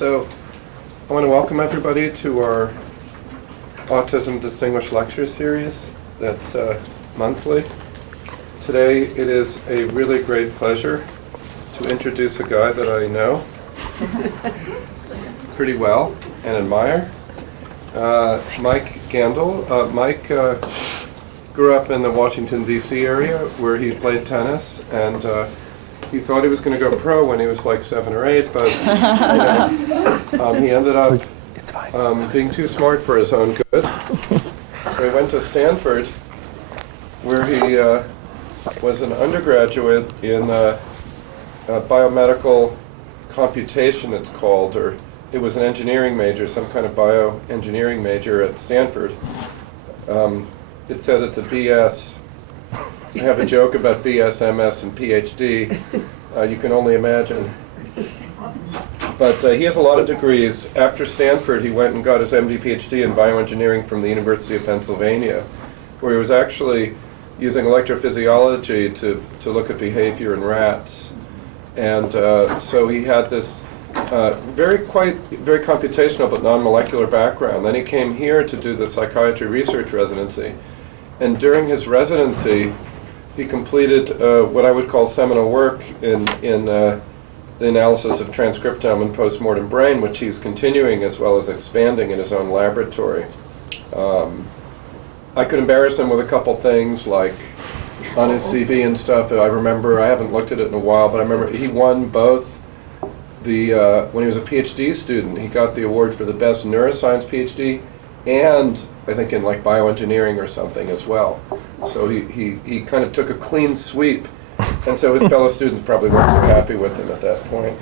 So I want to welcome everybody to our Autism Distinguished Lecture Series that's monthly. Today it is a really great pleasure to introduce a guy that I know pretty well and admire, Mike Gandal. Mike grew up in the Washington, D.C. area where he played tennis, and he thought he was going to go pro when he was like 7 or 8, but he ended up being too smart for his own good. So he went to Stanford, where he was an undergraduate in biomedical computation, it's called, or it was an engineering major, some kind of bioengineering major at Stanford. It says it's a BS. I have a joke about BS, MS, and PhD. You can only imagine. But he has a lot of degrees. After Stanford, he went and got his MD PhD in bioengineering from the University of Pennsylvania, where he was actually using electrophysiology to look at behavior in rats. And so he had this very computational but non-molecular background. Then he came here to do the psychiatry research residency. And during his residency, he completed what I would call seminal work in the analysis of transcriptome and postmortem brain, which he's continuing as well as expanding in his own laboratory. I could embarrass him with a couple things, like on his CV and stuff. I remember, I haven't looked at it in a while, but I remember he won both the, when he was a PhD student, he got the award for the best neuroscience PhD and I think in like bioengineering or something as well. So he kind of took a clean sweep, and so his fellow students probably weren't so happy with him at that point.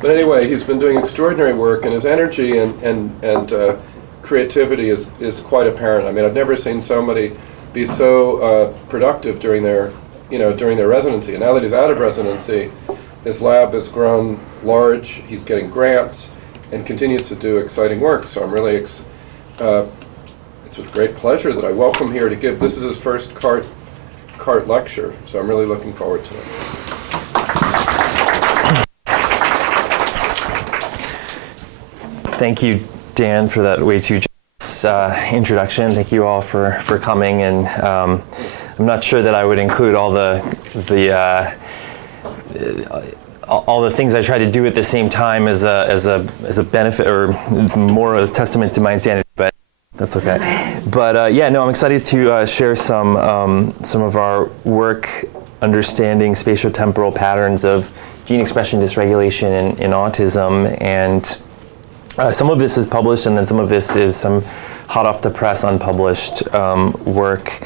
But anyway, he's been doing extraordinary work, and his energy and creativity is quite apparent. I mean, I've never seen somebody be so productive during their residency. And now that he's out of residency, his lab has grown large. He's getting grants and continues to do exciting work. So I'm really it's with great pleasure that I welcome here to give. This is his first CART lecture, so I'm really looking forward to it. Thank you, Dan, for that way too generous introduction. Thank you all for coming, and I'm not sure that I would include all the things I try to do at the same time as a benefit or more a testament to my insanity, but that's okay. But yeah, no, I'm excited to share some of our work understanding spatio-temporal patterns of gene expression dysregulation in autism, and some of this is published, and then some of this is some hot off the press unpublished work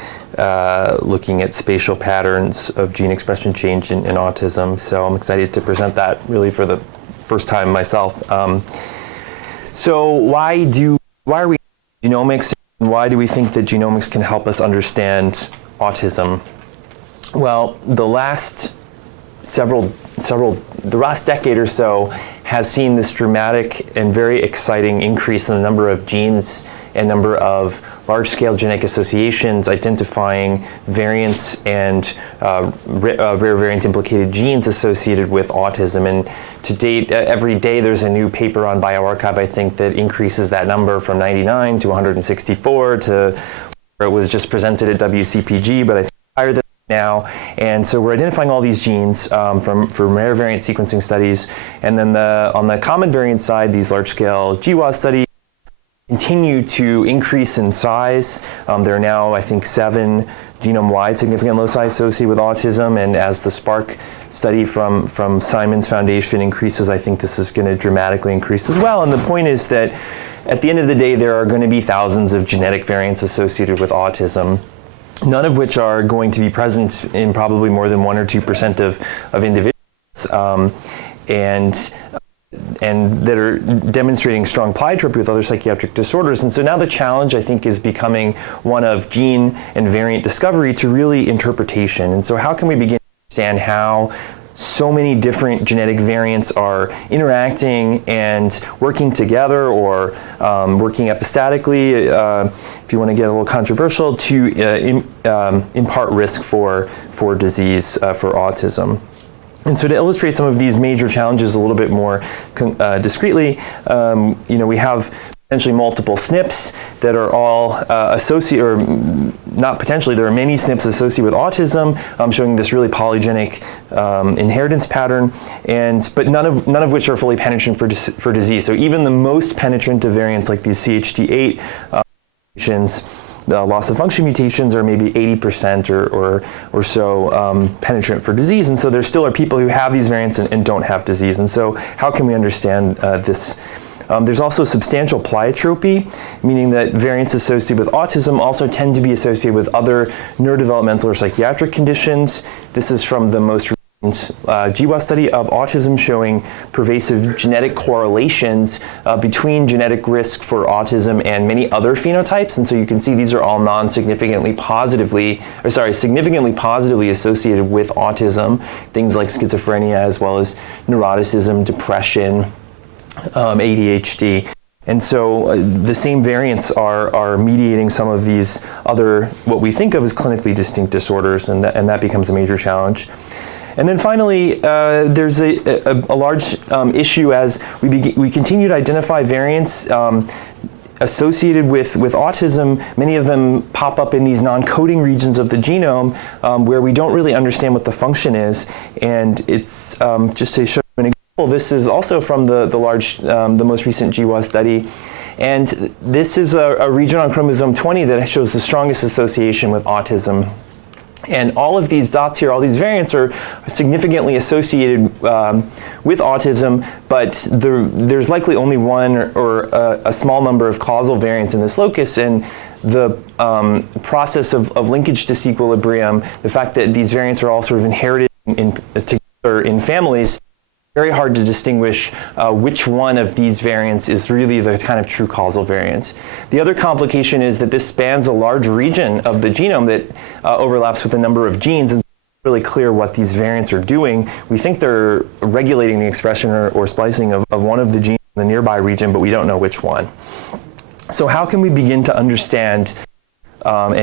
looking at spatial patterns of gene expression change in autism. So I'm excited to present that really for the first time myself. So why are we genomics, and why do we think that genomics can help us understand autism? Well, the last decade or so has seen this dramatic and very exciting increase in the number of genes and number of large-scale genetic associations identifying variants and rare variant-implicated genes associated with autism. And to date, every day there's a new paper on bioRxiv, I think, that increases that number from 99 to 164 to where it was just presented at WCPG, but I think higher than now. And so we're identifying all these genes from rare variant sequencing studies. And then on the common variant side, these large-scale GWAS studies continue to increase in size. There are now, I think, 7 genome-wide significant loci associated with autism, and as the SPARC study from Simon's Foundation increases, I think this is going to dramatically increase as well. And the point is that at the end of the day, there are going to be thousands of genetic variants associated with autism, none of which are going to be present in probably more than 1 or 2% of individuals. And that are demonstrating strong pleiotropy with other psychiatric disorders. And so now the challenge, I think, is becoming one of gene and variant discovery to really interpretation. And so how can we begin to understand how so many different genetic variants are interacting and working together, or working epistatically, if you want to get a little controversial, to impart risk for disease, for autism. And so to illustrate some of these major challenges a little bit more discretely, we have potentially multiple SNPs that are all associated, or not potentially, there are many SNPs associated with autism, showing this really polygenic inheritance pattern, but none of which are fully penetrant for disease. So even the most penetrant of variants like these CHD8 mutations, the loss of function mutations are maybe 80% or so penetrant for disease, and so there still are people who have these variants and don't have disease. And so how can we understand this? There's also substantial pleiotropy, meaning that variants associated with autism also tend to be associated with other neurodevelopmental or psychiatric conditions. This is from the most recent GWAS study of autism, showing pervasive genetic correlations between genetic risk for autism and many other phenotypes. And so you can see these are all significantly positively associated with autism, things like schizophrenia, as well as neuroticism, depression, ADHD. And so the same variants are mediating some of these other, what we think of as clinically distinct disorders, and that becomes a major challenge. And then finally, there's a large issue as we continue to identify variants associated with autism. Many of them pop up in these non-coding regions of the genome where we don't really understand what the function is. And it's just to show you an example, this is also from the most recent GWAS study. And this is a region on chromosome 20 that shows the strongest association with autism. And all of these dots here, all these variants are significantly associated with autism, but there's likely only one or a small number of causal variants in this locus. And the process of linkage disequilibrium, the fact that these variants are all sort of inherited together in families, very hard to distinguish which one of these variants is really the kind of true causal variant. The other complication is that this spans a large region of the genome that overlaps with a number of genes, and it's not really clear what these variants are doing. We think they're regulating the expression or splicing of one of the genes in the nearby region, but we don't know which one. So how can we begin to understand really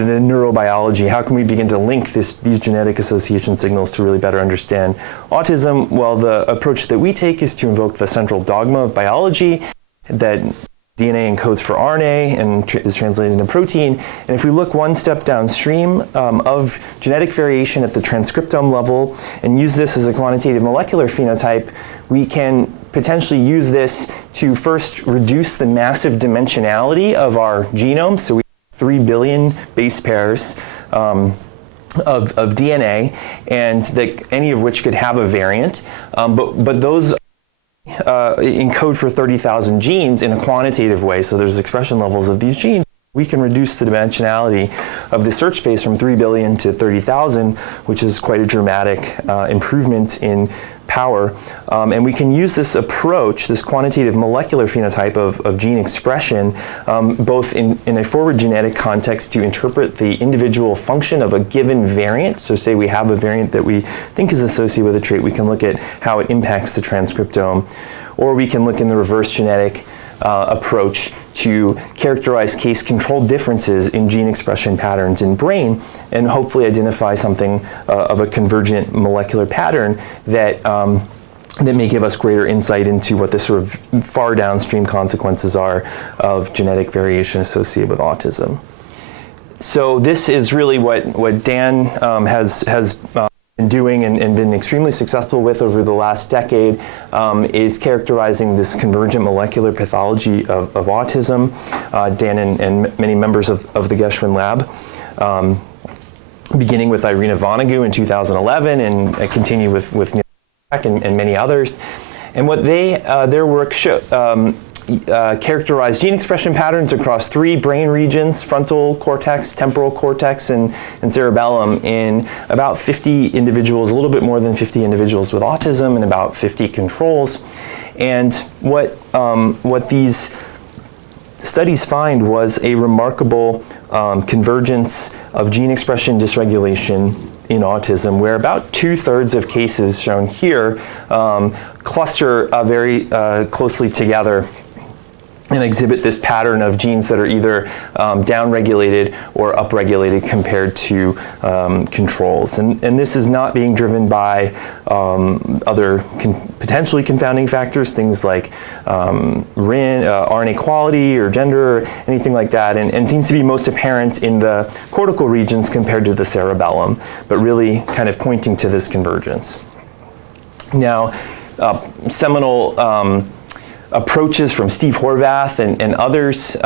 the neurobiology? How can we begin to link these genetic association signals to really better understand autism? Well, the approach that we take is to invoke the central dogma of biology, that DNA encodes for RNA and is translated into protein. And if we look one step downstream of genetic variation at the transcriptome level and use this as a quantitative molecular phenotype, we can potentially use this to first reduce the massive dimensionality of our genome. So we have 3 billion base pairs of DNA, and that any of which could have a variant, but those encode for 30,000 genes in a quantitative way. So there's expression levels of these genes. We can reduce the dimensionality of the search space from 3 billion to 30,000, which is quite a dramatic improvement in power. And we can use this approach, this quantitative molecular phenotype of gene expression, both in a forward genetic context to interpret the individual function of a given variant. So say we have a variant that we think is associated with a trait, we can look at how it impacts the transcriptome. Or we can look in the reverse genetic approach to characterize case-controlled differences in gene expression patterns in brain and hopefully identify something of a convergent molecular pattern that may give us greater insight into what the sort of far downstream consequences are of genetic variation associated with autism. So this is really what Dan has been doing and been extremely successful with over the last decade, is characterizing this convergent molecular pathology of autism. Dan and many members of the Geschwin lab, beginning with Irina Vonnegut in 2011 and continue with Neil and many others. And what their work characterized gene expression patterns across 3 brain regions: frontal cortex, temporal cortex, and cerebellum, in about 50 individuals, a little bit more than 50 individuals with autism and about 50 controls. And what these studies find was a remarkable convergence of gene expression dysregulation in autism, where about 2/3 of cases shown here cluster very closely together. and exhibit this pattern of genes that are either downregulated or upregulated compared to controls. And this is not being driven by other potentially confounding factors, things like RNA quality or gender or anything like that, and seems to be most apparent in the cortical regions compared to the cerebellum, but really kind of pointing to this convergence. Now, seminal approaches from Steve Horvath and others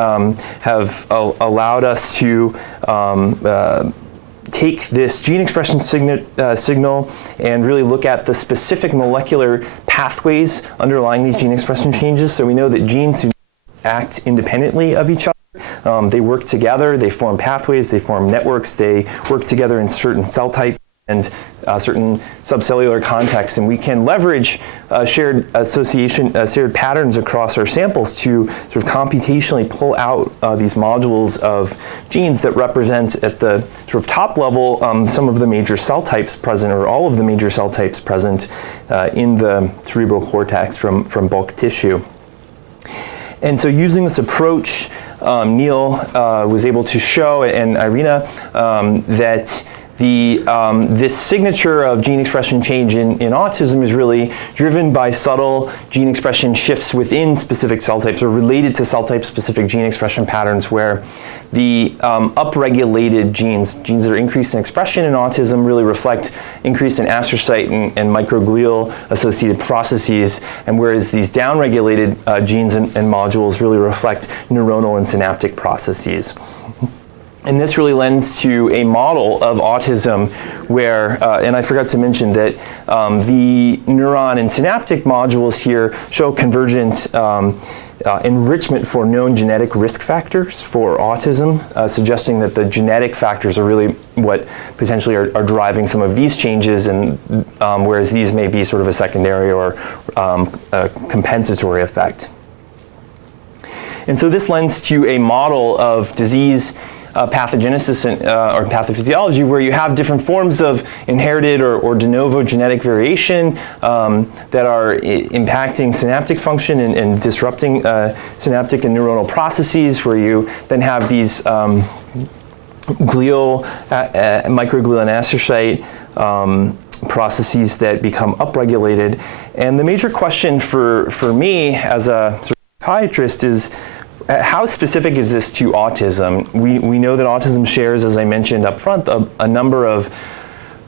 have allowed us to take this gene expression signal and really look at the specific molecular pathways underlying these gene expression changes. So we know that genes do not act independently of each other. They work together, they form pathways, they form networks, they work together in certain cell types and certain subcellular contexts, and we can leverage shared patterns across our samples to sort of computationally pull out these modules of genes that represent at the sort of top level some of the major cell types present, or all of the major cell types present in the cerebral cortex from bulk tissue. And so using this approach, Neil was able to show, and Irina, that this signature of gene expression change in autism is really driven by subtle gene expression shifts within specific cell types, or related to cell type specific gene expression patterns, where the upregulated genes that are increased in expression in autism really reflect increase in astrocyte and microglial associated processes, and whereas these downregulated genes and modules really reflect neuronal and synaptic processes. And this really lends to a model of autism where, and I forgot to mention that the neuron and synaptic modules here show convergent enrichment for known genetic risk factors for autism, suggesting that the genetic factors are really what potentially are driving some of these changes, and whereas these may be sort of a secondary or a compensatory effect. And so this lends to a model of disease pathogenesis or pathophysiology, where you have different forms of inherited or de novo genetic variation that are impacting synaptic function and disrupting synaptic and neuronal processes, where you then have these glial, microglial and astrocyte processes that become upregulated. And the major question for me as a psychiatrist is, how specific is this to autism? We know that autism shares, as I mentioned up front, a number of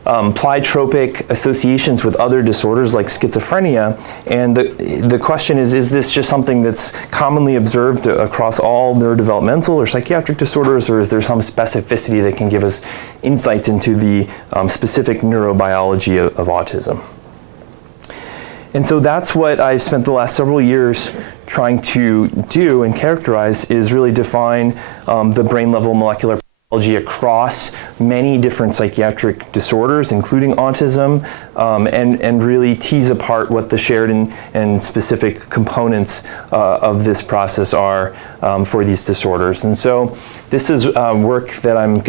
pleiotrophic associations with other disorders like schizophrenia. And the question is this just something that's commonly observed across all neurodevelopmental or psychiatric disorders, or is there some specificity that can give us insights into the specific neurobiology of autism? And so that's what I've spent the last several years trying to do and characterize, is really define the brain level molecular pathology across many different psychiatric disorders, including autism, and really tease apart what the shared and specific components of this process are for these disorders. And so this is work that I'm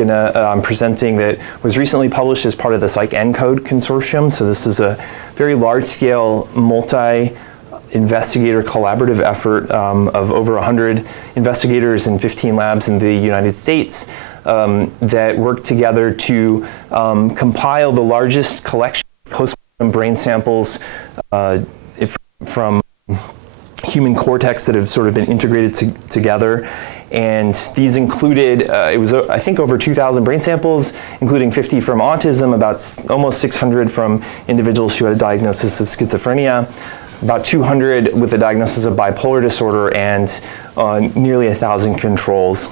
presenting that was recently published as part of the PsycENCODE consortium. So this is a very large-scale, multi-investigator collaborative effort of over 100 investigators in 15 labs in the United States that worked together to compile the largest collection of postmortem brain samples from human cortex that have sort of been integrated together. And these included, it was I think over 2,000 brain samples, including 50 from autism, about almost 600 from individuals who had a diagnosis of schizophrenia, about 200 with a diagnosis of bipolar disorder, and nearly 1,000 controls.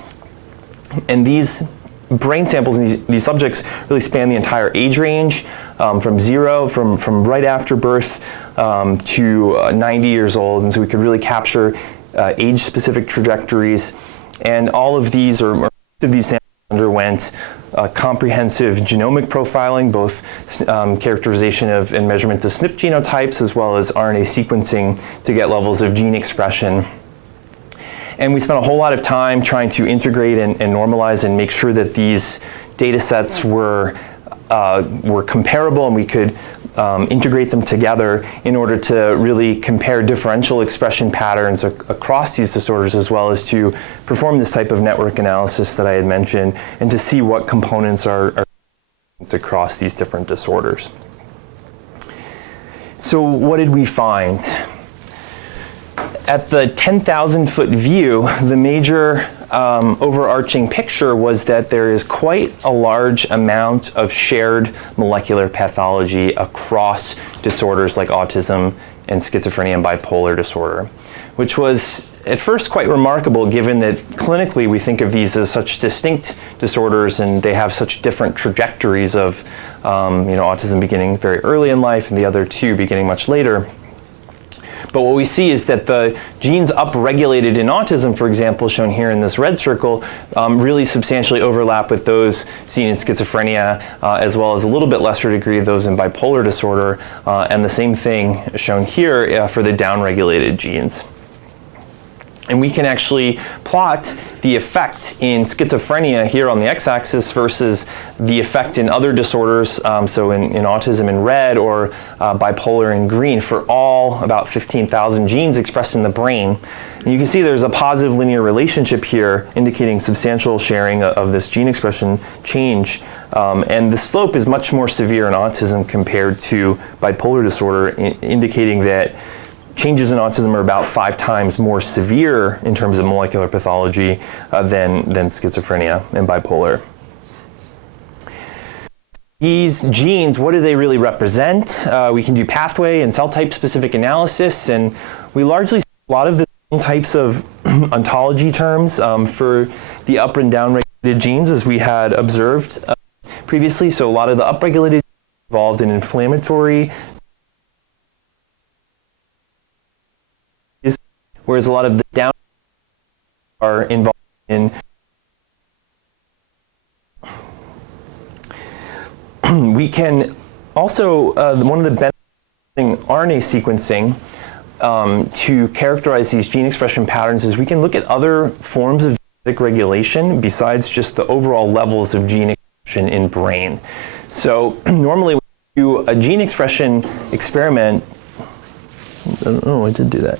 And these brain samples in these subjects really span the entire age range, from zero, from right after birth to 90 years old. And so we could really capture age-specific trajectories. And all of these, or most of these samples, underwent comprehensive genomic profiling, both characterization of and measurement of SNP genotypes, as well as RNA sequencing to get levels of gene expression. And we spent a whole lot of time trying to integrate and normalize and make sure that these data sets were comparable, and we could integrate them together in order to really compare differential expression patterns across these disorders, as well as to perform this type of network analysis that I had mentioned, and to see what components are across these different disorders. So what did we find? At the 10,000-foot view, the major overarching picture was that there is quite a large amount of shared molecular pathology across disorders like autism and schizophrenia and bipolar disorder, which was at first quite remarkable, given that clinically we think of these as such distinct disorders and they have such different trajectories of autism beginning very early in life and the other two beginning much later. But what we see is that the genes upregulated in autism, for example, shown here in this red circle, really substantially overlap with those seen in schizophrenia, as well as a little bit lesser degree of those in bipolar disorder, and the same thing shown here for the downregulated genes. And we can actually plot the effect in schizophrenia here on the x-axis versus the effect in other disorders, so in autism in red or bipolar in green, for all about 15,000 genes expressed in the brain. And you can see there's a positive linear relationship here indicating substantial sharing of this gene expression change. And the slope is much more severe in autism compared to bipolar disorder, indicating that changes in autism are about 5 times more severe in terms of molecular pathology than schizophrenia and bipolar. These genes, what do they really represent? We can do pathway and cell type specific analysis, and we largely see a lot of the same types of ontology terms for the up and down regulated genes as we had observed previously. So a lot of the upregulated involved in inflammatory, whereas a lot of the down are involved in we can also, one of the benefits of RNA sequencing to characterize these gene expression patterns is we can look at other forms of genetic regulation besides just the overall levels of gene expression in brain. So normally when you do a gene expression experiment, oh, I did do that.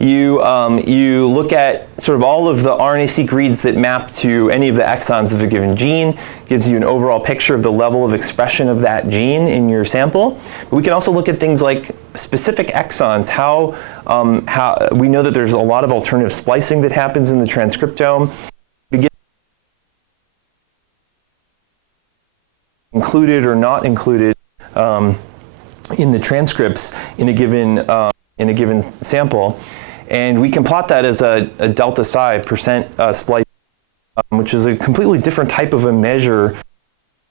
You look at sort of all of the RNA-seq reads that map to any of the exons of a given gene, gives you an overall picture of the level of expression of that gene in your sample. But we can also look at things like specific exons, how we know that there's a lot of alternative splicing that happens in the transcriptome. Included or not included in the transcripts in a given sample, and we can plot that as a delta psi percent splice, which is a completely different type of a measure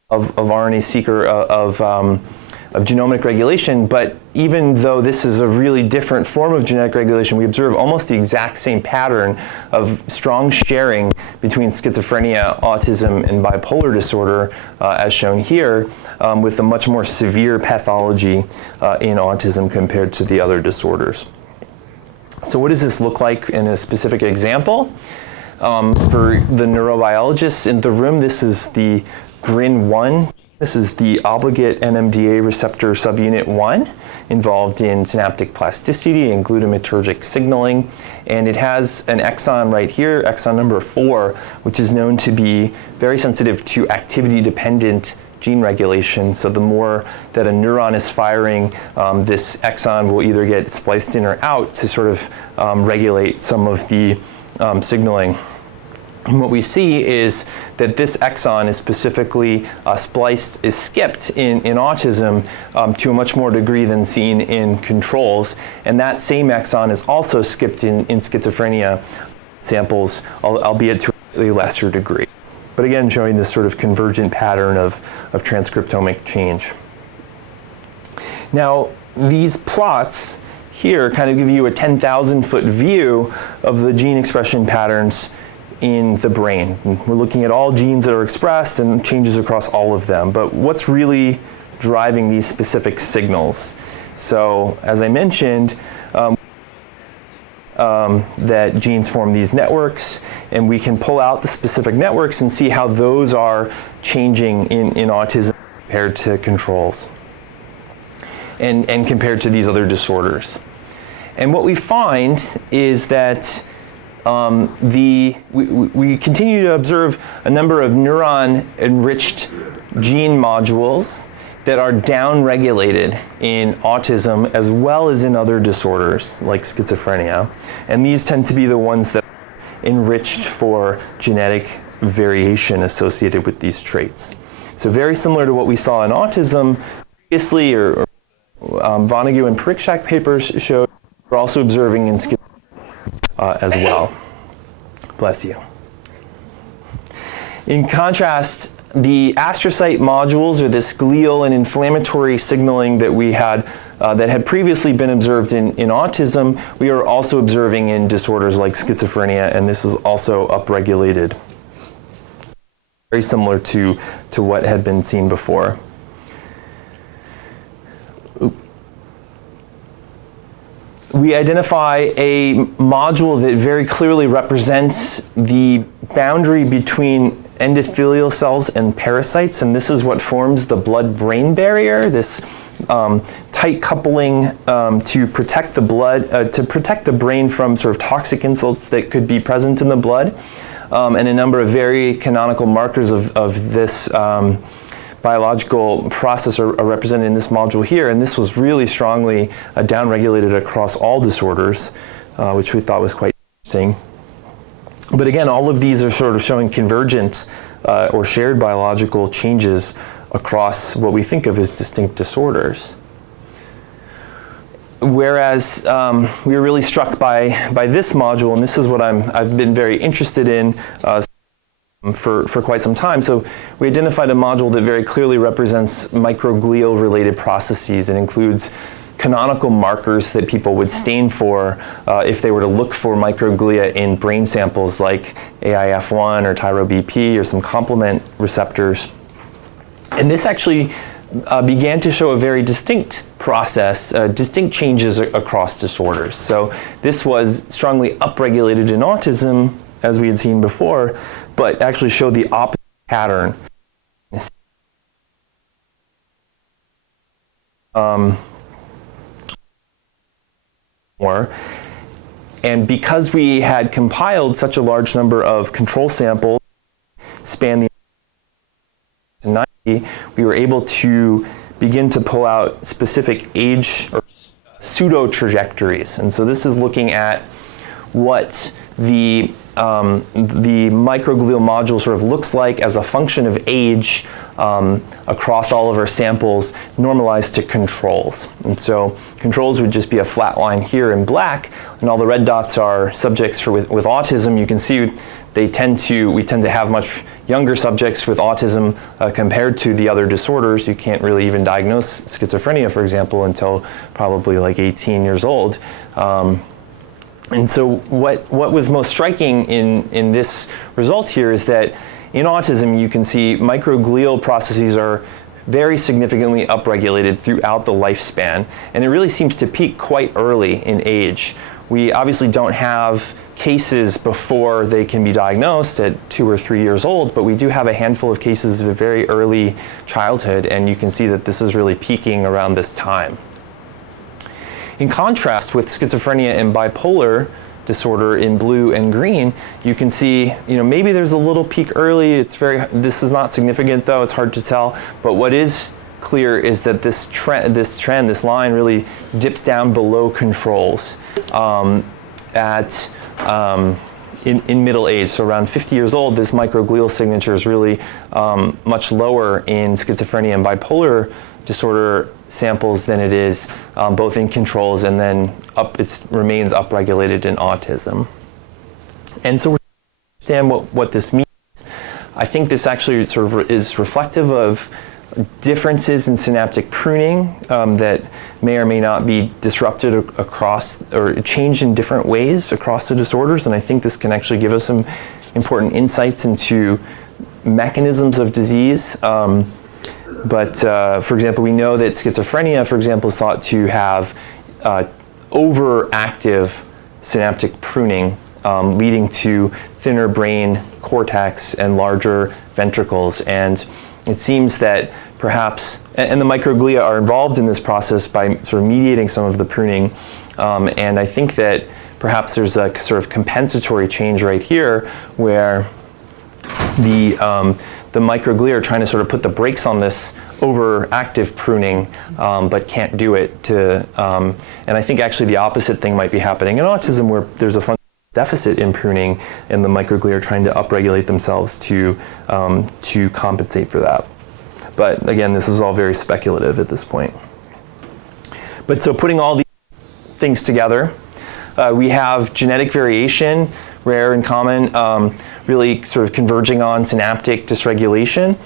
of RNA-seq or of genomic regulation. But even though this is a really different form of genetic regulation, we observe almost the exact same pattern of strong sharing between schizophrenia, autism, and bipolar disorder, as shown here, with a much more severe pathology in autism compared to the other disorders. So what does this look like in a specific example? For the neurobiologists in the room, this is the GRIN1. This is the obligate NMDA receptor subunit 1 involved in synaptic plasticity and glutamatergic signaling. And it has an exon right here, exon number 4, which is known to be very sensitive to activity-dependent gene regulation. So the more that a neuron is firing, this exon will either get spliced in or out to sort of regulate some of the signaling. And what we see is that this exon is specifically skipped in autism to a much more degree than seen in controls. And that same exon is also skipped in schizophrenia samples, albeit to a slightly lesser degree. But again, showing this sort of convergent pattern of transcriptomic change. Now, these plots here kind of give you a 10,000-foot view of the gene expression patterns in the brain. We're looking at all genes that are expressed and changes across all of them, but what's really driving these specific signals? So as I mentioned, that genes form these networks, and we can pull out the specific networks and see how those are changing in autism compared to controls. and compared to these other disorders. And what we find is that we continue to observe a number of neuron-enriched gene modules that are downregulated in autism as well as in other disorders like schizophrenia. And these tend to be the ones that are enriched for genetic variation associated with these traits. So very similar to what we saw in autism previously, or Vonnegut and Parikshack papers showed, we're also observing in schizophrenia as well. Bless you. In contrast, the astrocyte modules, or this glial and inflammatory signaling that we had that had previously been observed in autism, we are also observing in disorders like schizophrenia, and this is also upregulated. Very similar to what had been seen before. We identify a module that very clearly represents the boundary between endothelial cells and parasites, and this is what forms the blood-brain barrier, this tight coupling to protect the blood, to protect the brain from sort of toxic insults that could be present in the blood, and a number of very canonical markers of this biological process are represented in this module here, and this was really strongly downregulated across all disorders, which we thought was quite interesting. But again, all of these are sort of showing convergent or shared biological changes across what we think of as distinct disorders. Whereas we were really struck by this module, and this is what I've been very interested in for quite some time. So we identified a module that very clearly represents microglial related processes and includes canonical markers that people would stain for if they were to look for microglia in brain samples like AIF1 or TYRO-BP or some complement receptors. And this actually began to show a very distinct process, distinct changes across disorders. So this was strongly upregulated in autism, as we had seen before, but actually showed the opposite pattern. And because we had compiled such a large number of control samples, span the 90, we were able to begin to pull out specific age or pseudo trajectories. And so this is looking at what the microglial module sort of looks like as a function of age across all of our samples, normalized to controls. And so controls would just be a flat line here in black, and all the red dots are subjects with autism. You can see we tend to have much younger subjects with autism compared to the other disorders. You can't really even diagnose schizophrenia, for example, until probably like 18 years old. And so what was most striking in this result here is that in autism you can see microglial processes are very significantly upregulated throughout the lifespan, and it really seems to peak quite early in age. We obviously don't have cases before they can be diagnosed at 2 or 3 years old, but we do have a handful of cases of a very early childhood, and you can see that this is really peaking around this time. In contrast with schizophrenia and bipolar disorder in blue and green, you can see, maybe there's a little peak early. This is not significant though, it's hard to tell, but what is clear is that this line really dips down below controls in middle age. So around 50 years old, this microglial signature is really much lower in schizophrenia and bipolar disorder samples than it is both in controls, and then it remains upregulated in autism. And so we understand what this means. I think this actually sort of is reflective of differences in synaptic pruning that may or may not be disrupted across or changed in different ways across the disorders, and I think this can actually give us some important insights into mechanisms of disease. But for example, we know that schizophrenia, for example, is thought to have overactive synaptic pruning, leading to thinner brain cortex and larger ventricles. And it seems that perhaps, and the microglia are involved in this process by sort of mediating some of the pruning. And I think that perhaps there's a sort of compensatory change right here where the microglia are trying to sort of put the brakes on this overactive pruning, but can't do it. And I think actually the opposite thing might be happening in autism, where there's a deficit in pruning, and the microglia are trying to upregulate themselves to compensate for that. But again, this is all very speculative at this point. But so putting all these things together, we have genetic variation, rare and common, really sort of converging on synaptic dysregulation.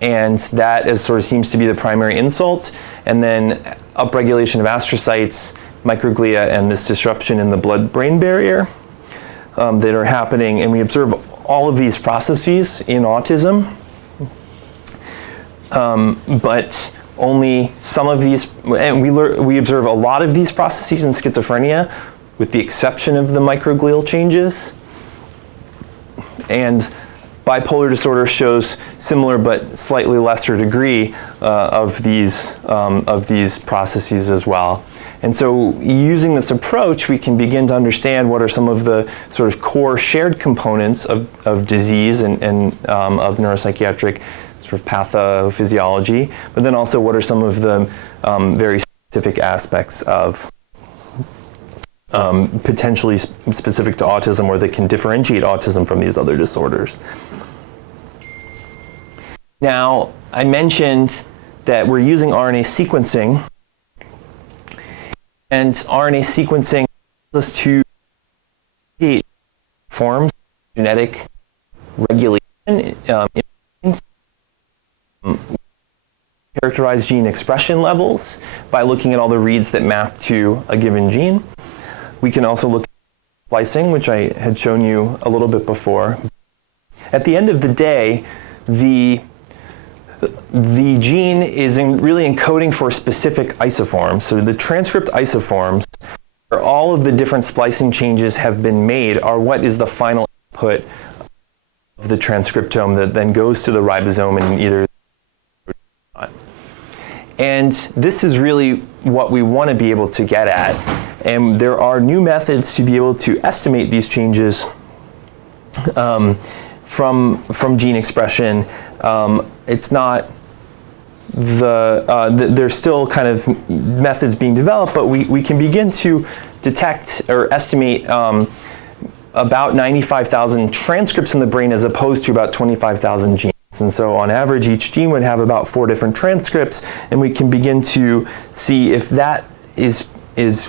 And that is sort of seems to be the primary insult. And then upregulation of astrocytes, microglia, and this disruption in the blood-brain barrier that are happening. And we observe all of these processes in autism. But only some of these, and we observe a lot of these processes in schizophrenia, with the exception of the microglial changes. And bipolar disorder shows similar but slightly lesser degree of these processes as well. And so using this approach, we can begin to understand what are some of the sort of core shared components of disease and of neuropsychiatric sort of pathophysiology, but then also what are some of the very specific aspects of potentially specific to autism, or that can differentiate autism from these other disorders. Now, I mentioned that we're using RNA sequencing, and RNA sequencing allows us to create forms of genetic regulation, characterize gene expression levels by looking at all the reads that map to a given gene. We can also look at splicing, which I had shown you a little bit before. At the end of the day, the gene is really encoding for specific isoforms. So the transcript isoforms, where all of the different splicing changes have been made, are what is the final input of the transcriptome that then goes to the ribosome and either. And this is really what we want to be able to get at. And there are new methods to be able to estimate these changes from gene expression. It's not there's still kind of methods being developed, but we can begin to detect or estimate about 95,000 transcripts in the brain as opposed to about 25,000 genes. And so on average, each gene would have about 4 different transcripts, and we can begin to see if that is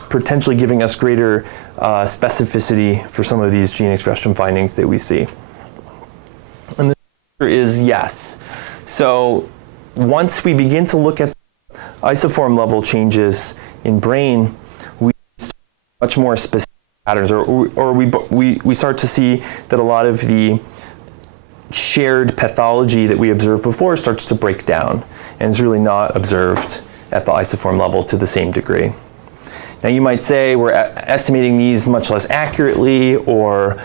potentially giving us greater specificity for some of these gene expression findings that we see. And the answer is yes. So once we begin to look at isoform level changes in brain, we start much more specific patterns, or we start to see that a lot of the shared pathology that we observed before starts to break down and is really not observed at the isoform level to the same degree. Now you might say we're estimating these much less accurately, or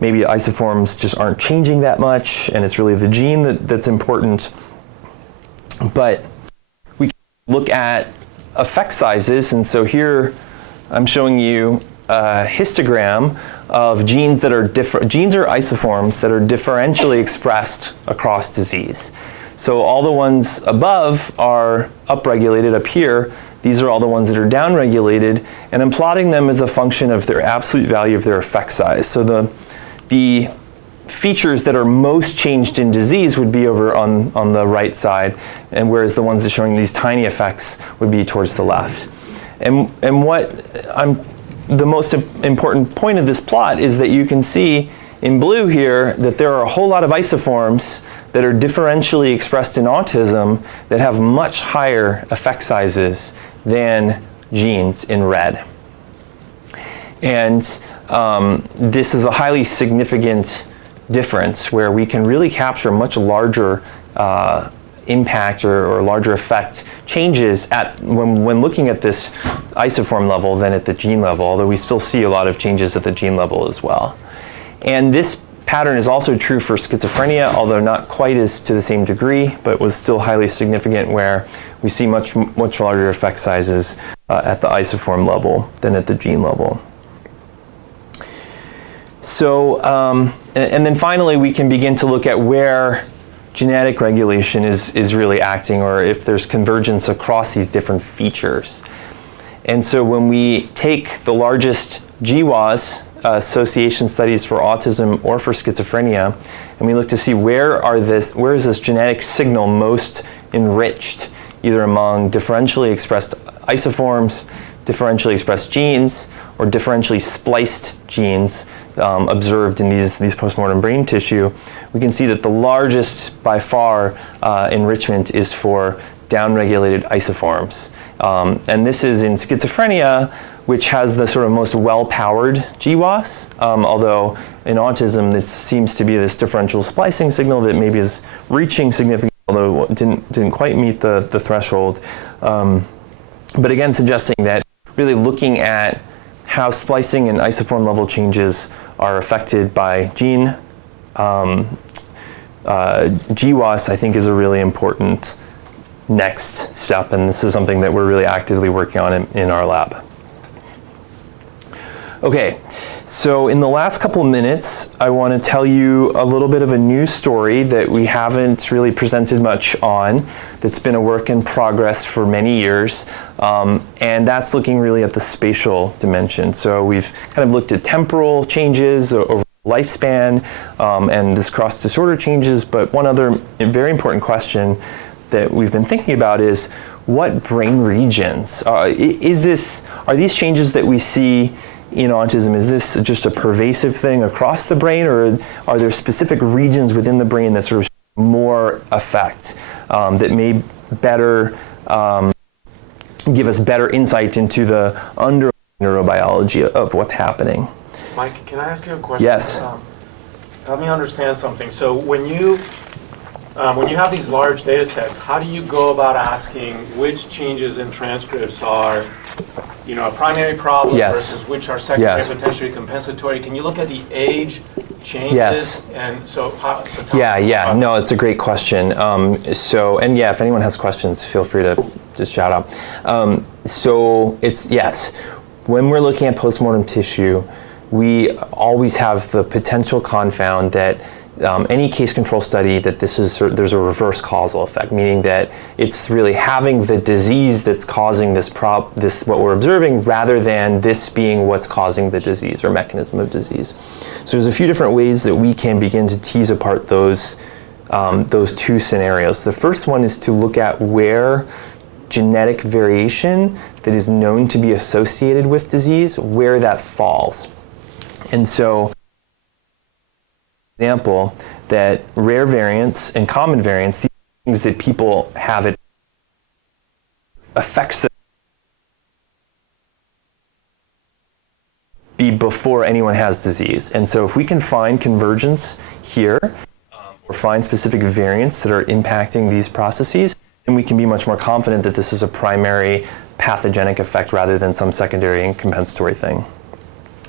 maybe isoforms just aren't changing that much and it's really the gene that's important. But we can look at effect sizes, and so here I'm showing you a histogram of genes that are genes or isoforms that are differentially expressed across disease. So all the ones above are upregulated up here. These are all the ones that are downregulated, and I'm plotting them as a function of their absolute value of their effect size. So the features that are most changed in disease would be over on the right side, and whereas the ones that are showing these tiny effects would be towards the left. And what the most important point of this plot is that you can see in blue here that there are a whole lot of isoforms that are differentially expressed in autism that have much higher effect sizes than genes in red. And this is a highly significant difference where we can really capture much larger impact or larger effect changes when looking at this isoform level than at the gene level, although we still see a lot of changes at the gene level as well. And this pattern is also true for schizophrenia, although not quite as to the same degree, but was still highly significant, where we see much larger effect sizes at the isoform level than at the gene level. So, and then finally, we can begin to look at where genetic regulation is really acting, or if there's convergence across these different features. And so when we take the largest GWAS association studies for autism or for schizophrenia, and we look to see where is this genetic signal most enriched, either among differentially expressed isoforms, differentially expressed genes, or differentially spliced genes observed in these postmortem brain tissue, we can see that the largest, by far, enrichment is for downregulated isoforms. And this is in schizophrenia, which has the sort of most well-powered GWAS, although in autism it seems to be this differential splicing signal that maybe is reaching significant, although it didn't quite meet the threshold. But again, suggesting that really looking at how splicing and isoform level changes are affected by gene GWAS, I think, is a really important next step, and this is something that we're really actively working on in our lab. Okay, so in the last couple of minutes, I want to tell you a little bit of a news story that we haven't really presented much on, that's been a work in progress for many years, and that's looking really at the spatial dimension. So we've kind of looked at temporal changes over lifespan and this cross disorder changes, but one other very important question that we've been thinking about is what brain regions? Are these changes that we see in autism, is this just a pervasive thing across the brain, or are there specific regions within the brain that sort of show more effect that may better give us better insight into the underlying neurobiology of what's happening? Mike, can I ask you a question? Yes. Help me understand something. So when you have these large data sets, how do you go about asking which changes in transcripts are, a primary problem versus which are secondary, potentially compensatory? Can you look at the age changes? Yes. And so no, it's a great question. If anyone has questions, feel free to just shout out. So it's, yes, when we're looking at postmortem tissue, we always have the potential confound that any case control study that there's a reverse causal effect, meaning that it's really having the disease that's causing this what we're observing, rather than this being what's causing the disease or mechanism of disease. So there's a few different ways that we can begin to tease apart those two scenarios. The first one is to look at where genetic variation that is known to be associated with disease, where that falls. And so, example, that rare variants and common variants, these things that people have, it affects them be before anyone has disease. And so if we can find convergence here, or find specific variants that are impacting these processes, then we can be much more confident that this is a primary pathogenic effect rather than some secondary and compensatory thing.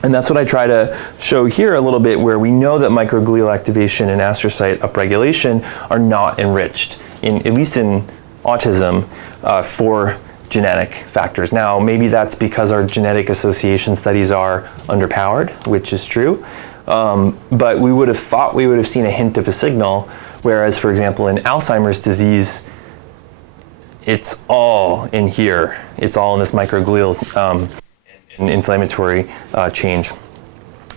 And that's what I try to show here a little bit, where we know that microglial activation and astrocyte upregulation are not enriched, at least in autism, for genetic factors. Now, maybe that's because our genetic association studies are underpowered, which is true, but we would have thought we would have seen a hint of a signal, whereas, for example, in Alzheimer's disease, it's all in here. It's all in this microglial inflammatory change.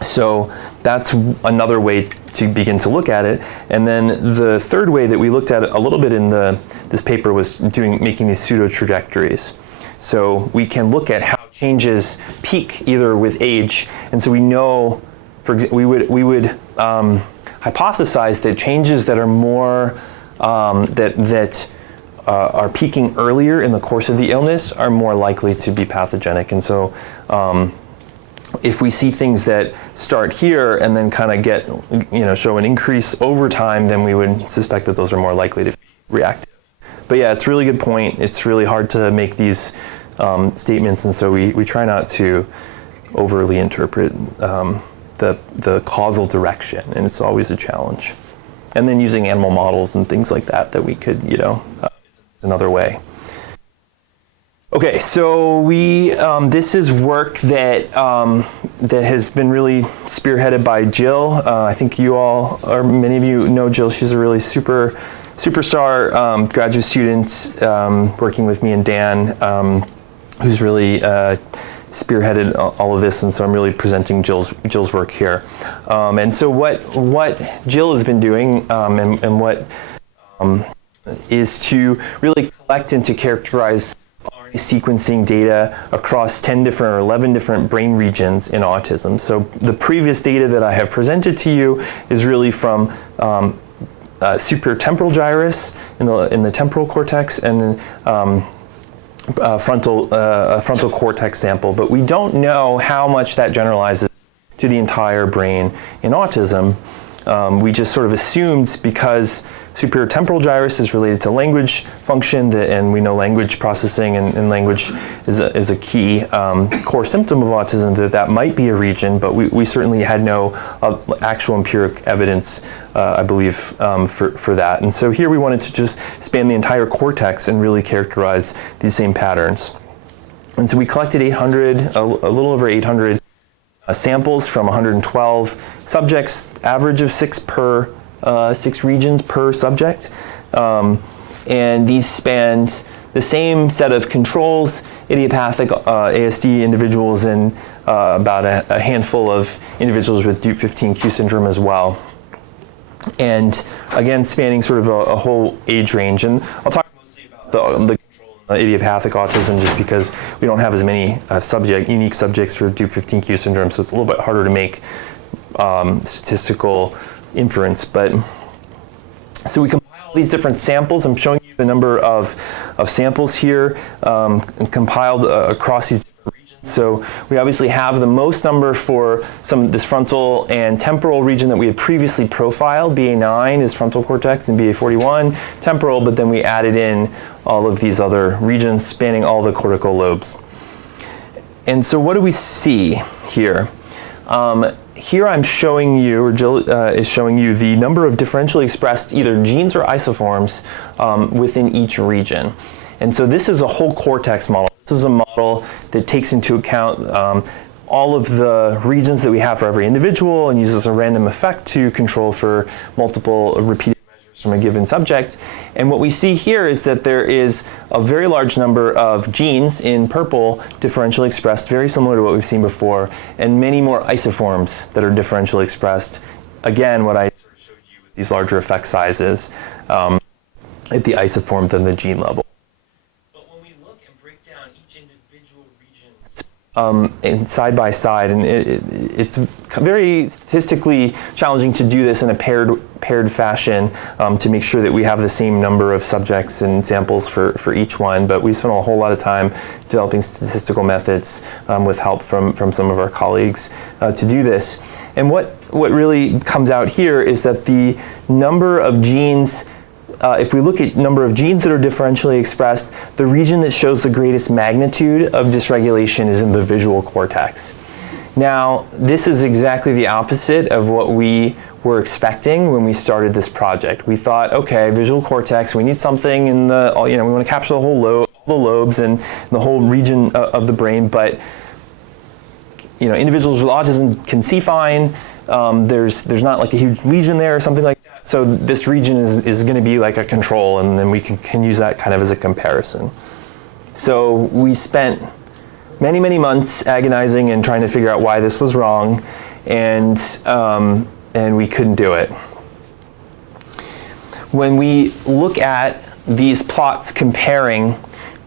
So that's another way to begin to look at it. And then the third way that we looked at it a little bit in this paper was making these pseudo trajectories. So we can look at how changes peak either with age, and so we know, for example, we would hypothesize that changes that are more are peaking earlier in the course of the illness are more likely to be pathogenic. And so if we see things that start here and then kind of get, show an increase over time, then we would suspect that those are more likely to be reactive. But yeah, it's a really good point. It's really hard to make these statements, and so we try not to overly interpret the causal direction, and it's always a challenge. And then using animal models and things like that we could, is another way. Okay, so this is work that that has been really spearheaded by Jill. I think you all, or many of you know Jill. She's a really superstar graduate student working with me and Dan, who's really spearheaded all of this, and so I'm really presenting Jill's work here. And so what Jill has been doing, and what is to really collect and to characterize RNA sequencing data across 10 different or 11 different brain regions in autism. So the previous data that I have presented to you is really from superior temporal gyrus in the temporal cortex, and frontal cortex sample, but we don't know how much that generalizes to the entire brain in autism. We just sort of assumed, because superior temporal gyrus is related to language function, and we know language processing and language is a key core symptom of autism, that might be a region, but we certainly had no actual empiric evidence, I believe, for that. And so here we wanted to just span the entire cortex and really characterize these same patterns. And so we collected a little over 800 samples from 112 subjects, average of 6 regions per subject. And these spanned the same set of controls, idiopathic ASD individuals, and about a handful of individuals with Dup15q syndrome as well. And again, spanning sort of a whole age range. And I'll talk mostly about the idiopathic autism, just because we don't have as many unique subjects for Dup15q syndrome, so it's a little bit harder to make statistical inference. But so we compile these different samples. I'm showing you the number of samples here compiled across these different regions. So we obviously have the most number for this frontal and temporal region that we had previously profiled. BA9 is frontal cortex and BA41 temporal, but then we added in all of these other regions spanning all the cortical lobes. And so what do we see here? Here I'm showing you, or Jill is showing you, the number of differentially expressed either genes or isoforms within each region. And so this is a whole cortex model. This is a model that takes into account all of the regions that we have for every individual and uses a random effect to control for multiple repeated measures from a given subject. And what we see here is that there is a very large number of genes in purple differentially expressed, very similar to what we've seen before, and many more isoforms that are differentially expressed. Again, what I sort of showed you with these larger effect sizes at the isoform than the gene level. But when we look and break down each individual region and side by side, and it's very statistically challenging to do this in a paired fashion to make sure that we have the same number of subjects and samples for each one, but we spent a whole lot of time developing statistical methods with help from some of our colleagues to do this. And what really comes out here is that the number of genes, if we look at number of genes that are differentially expressed, the region that shows the greatest magnitude of dysregulation is in the visual cortex. Now, this is exactly the opposite of what we were expecting when we started this project. We thought, okay, visual cortex, we need something in the, we want to capture the whole all the lobes and the whole region of the brain, but individuals with autism can see fine. There's not like a huge lesion there or something like that. So this region is going to be like a control, and then we can use that kind of as a comparison. So we spent many, many months agonizing and trying to figure out why this was wrong, and we couldn't do it. When we look at these plots comparing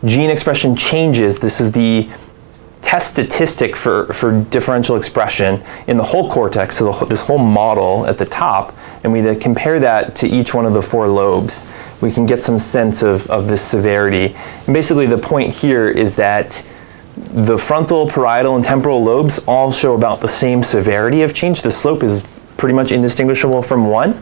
gene expression changes, this is the test statistic for differential expression in the whole cortex, so this whole model at the top, and we then compare that to each one of the 4 lobes, we can get some sense of this severity. And basically the point here is that the frontal, parietal, and temporal lobes all show about the same severity of change. The slope is pretty much indistinguishable from one.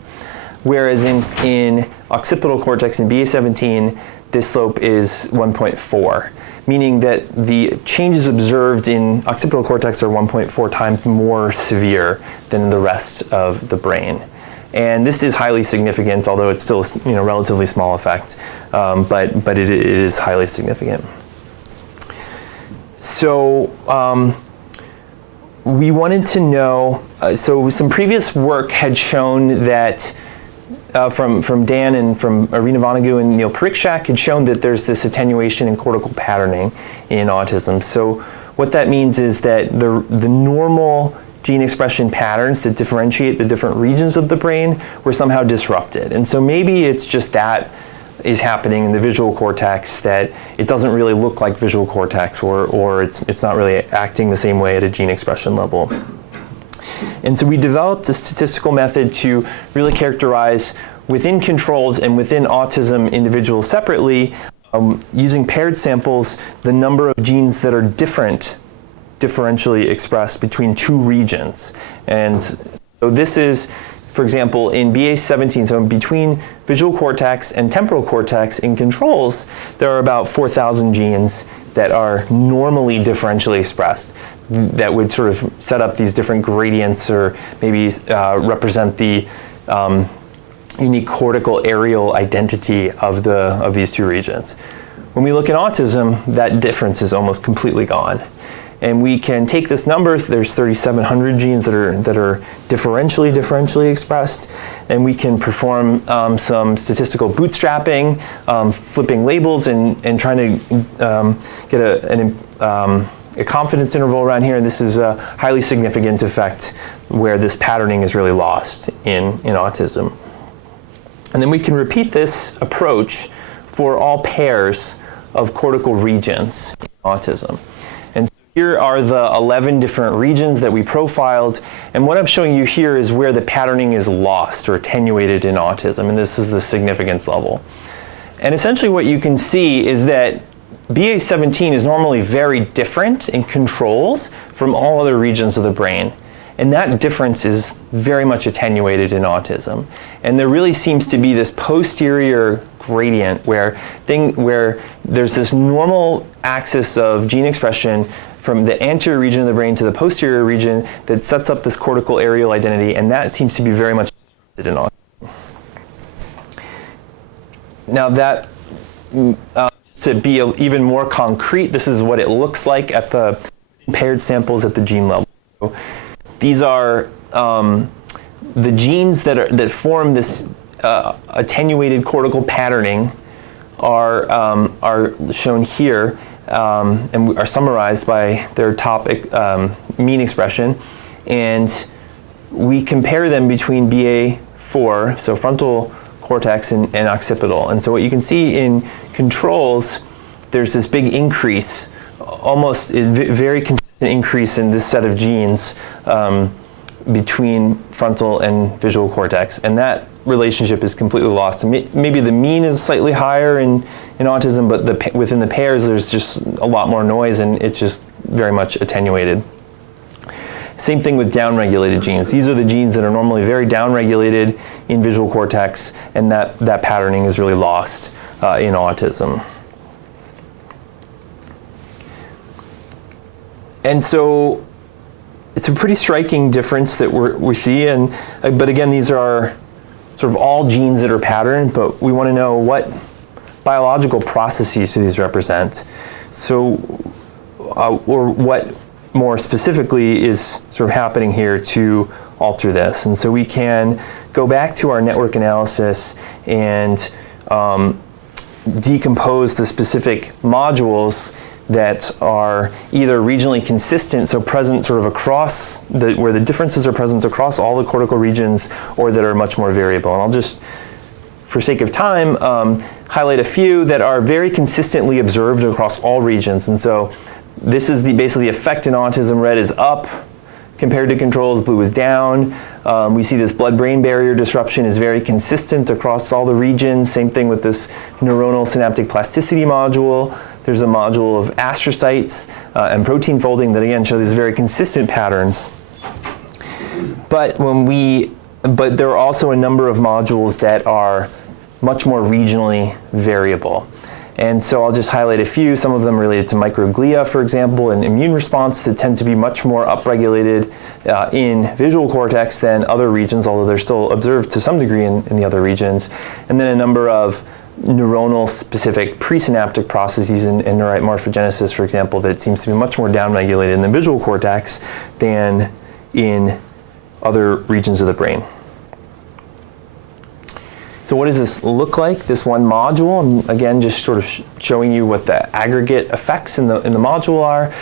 whereas in occipital cortex in BA17, this slope is 1.4, meaning that the changes observed in occipital cortex are 1.4 times more severe than the rest of the brain. And this is highly significant, although it's still a relatively small effect, but it is highly significant. So we wanted to know, so some previous work had shown that from Dan and from Irina Vonnegut and Neil Parikshak had shown that there's this attenuation in cortical patterning in autism. So what that means is that the normal gene expression patterns that differentiate the different regions of the brain were somehow disrupted. And so maybe it's just that is happening in the visual cortex, that it doesn't really look like visual cortex, or it's not really acting the same way at a gene expression level. And so we developed a statistical method to really characterize within controls and within autism individuals separately, using paired samples, the number of genes that are differentially expressed between two regions. And so this is, for example, in BA17, so between visual cortex and temporal cortex in controls, there are about 4,000 genes that are normally differentially expressed that would sort of set up these different gradients or maybe represent the unique cortical areal identity of these two regions. When we look at autism, that difference is almost completely gone. And we can take this number, there's 3,700 genes that are differentially expressed, and we can perform some statistical bootstrapping, flipping labels, and trying to get a confidence interval around here. And this is a highly significant effect where this patterning is really lost in autism. And then we can repeat this approach for all pairs of cortical regions in autism. Here are the 11 different regions that we profiled, and what I'm showing you here is where the patterning is lost or attenuated in autism, and this is the significance level. And essentially what you can see is that BA17 is normally very different in controls from all other regions of the brain, and that difference is very much attenuated in autism. And there really seems to be this posterior gradient where there's this normal axis of gene expression from the anterior region of the brain to the posterior region that sets up this cortical areal identity, and that seems to be very much disrupted in autism. Now that, to be even more concrete, this is what it looks like at the paired samples at the gene level. So these are the genes that form this attenuated cortical patterning are shown here. And are summarized by their top mean expression, and we compare them between BA4, so frontal cortex and occipital. And so what you can see in controls, there's this big increase, almost a very consistent increase in this set of genes between frontal and visual cortex, and that relationship is completely lost. Maybe the mean is slightly higher in autism, but within the pairs there's just a lot more noise, and it's just very much attenuated. Same thing with downregulated genes. These are the genes that are normally very downregulated in visual cortex, and that patterning is really lost in autism. And so it's a pretty striking difference that we see, but again, these are sort of all genes that are patterned, but we want to know what biological processes do these represent. So, or what more specifically is sort of happening here to alter this. And so we can go back to our network analysis and decompose the specific modules that are either regionally consistent, so present sort of across, where the differences are present across all the cortical regions, or that are much more variable. And I'll just, for sake of time, highlight a few that are very consistently observed across all regions. And so this is basically the effect in autism. Red is up compared to controls, blue is down. We see this blood-brain barrier disruption is very consistent across all the regions. Same thing with this neuronal synaptic plasticity module. There's a module of astrocytes and protein folding that again show these very consistent patterns. But when we but there are also a number of modules that are much more regionally variable. And so I'll just highlight a few, some of them related to microglia, for example, and immune response that tend to be much more upregulated in visual cortex than other regions, although they're still observed to some degree in the other regions. And then a number of neuronal specific presynaptic processes in neurite morphogenesis, for example, that seems to be much more downregulated in the visual cortex than in other regions of the brain. So what does this look like, this one module? And again, just sort of showing you what the aggregate effects in the module are.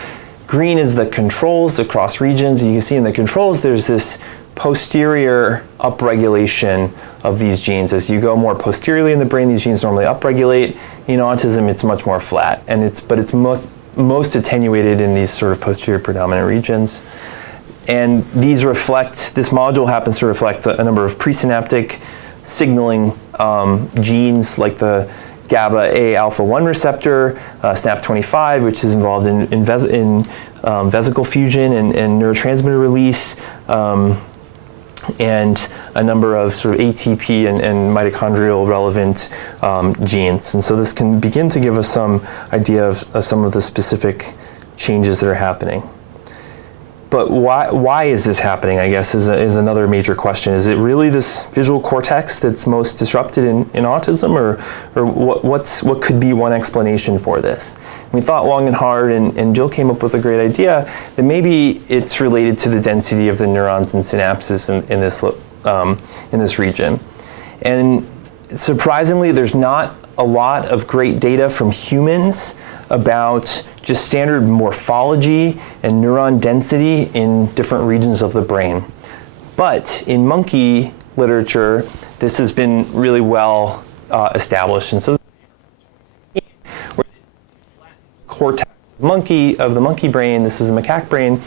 Green is the controls across regions. You can see in the controls there's this posterior upregulation of these genes. As you go more posteriorly in the brain, these genes normally upregulate. In autism, it's much more flat, and it's most attenuated in these sort of posterior predominant regions. And these reflect, this module happens to reflect a number of presynaptic signaling genes like the GABA A alpha 1 receptor, SNAP25, which is involved in vesicle fusion and neurotransmitter release, and a number of sort of ATP and mitochondrial relevant genes. And so this can begin to give us some idea of some of the specific changes that are happening. But why is this happening, I guess, is another major question. Is it really this visual cortex that's most disrupted in autism, or what could be one explanation for this? We thought long and hard, and Jill came up with a great idea that maybe it's related to the density of the neurons and synapses in this region. And surprisingly, there's not a lot of great data from humans about just standard morphology and neuron density in different regions of the brain. But in monkey literature, this has been really well established. And so where they flattened the cortex of the monkey brain, this is the macaque brain,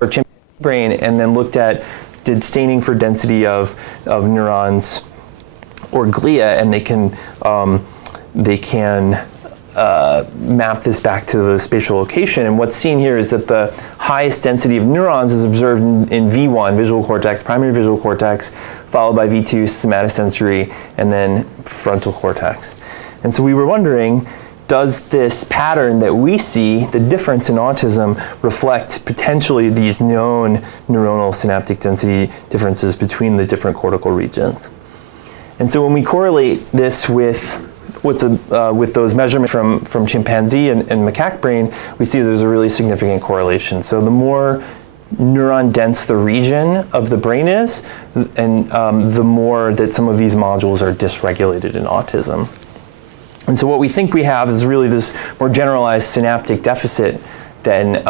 or chimpanzee brain, and then did staining for density of neurons or glia, and they can map this back to the spatial location. And what's seen here is that the highest density of neurons is observed in V1, visual cortex, primary visual cortex, followed by V2, somatosensory, and then frontal cortex. And so we were wondering, does this pattern that we see, the difference in autism, reflect potentially these known neuronal synaptic density differences between the different cortical regions? And so when we correlate this with with those measurements from chimpanzee and macaque brain, we see there's a really significant correlation. So the more neuron dense the region of the brain is, and the more that some of these modules are dysregulated in autism. And so what we think we have is really this more generalized synaptic deficit than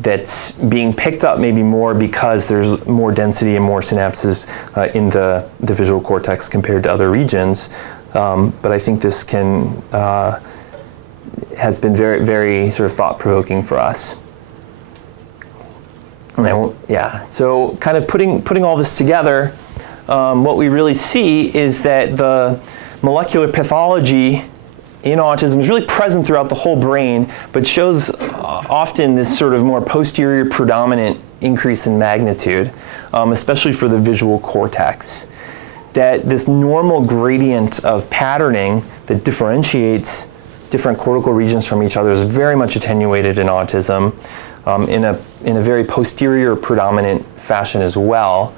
that's being picked up maybe more because there's more density and more synapses in the visual cortex compared to other regions. But I think this has been very, very sort of thought-provoking for us. So kind of putting all this together, what we really see is that the molecular pathology in autism is really present throughout the whole brain, but shows often this sort of more posterior predominant increase in magnitude, especially for the visual cortex. That this normal gradient of patterning that differentiates different cortical regions from each other is very much attenuated in autism, in a very posterior predominant fashion as well.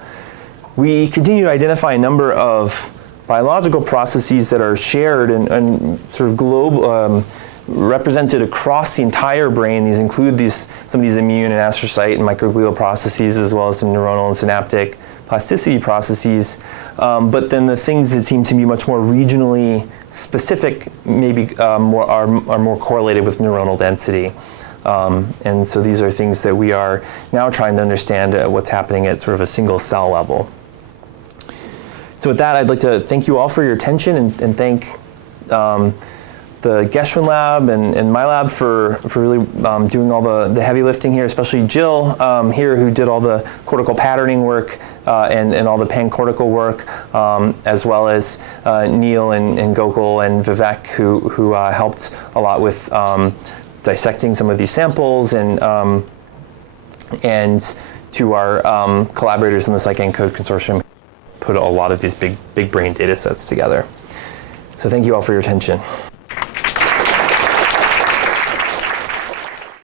We continue to identify a number of biological processes that are shared and sort of represented across the entire brain. These include some of these immune and astrocyte and microglial processes, as well as some neuronal and synaptic plasticity processes. But then the things that seem to be much more regionally specific maybe are more correlated with neuronal density. And so these are things that we are now trying to understand what's happening at sort of a single cell level. So with that, I'd like to thank you all for your attention and thank the Geschwin lab and my lab for really doing all the heavy lifting here, especially Jill here, who did all the cortical patterning work and all the pan-cortical work, as well as Neil and Gokul and Vivek, who helped a lot with dissecting some of these samples, and to our collaborators in the PsycEncode Consortium put a lot of these big brain data sets together. So thank you all for your attention.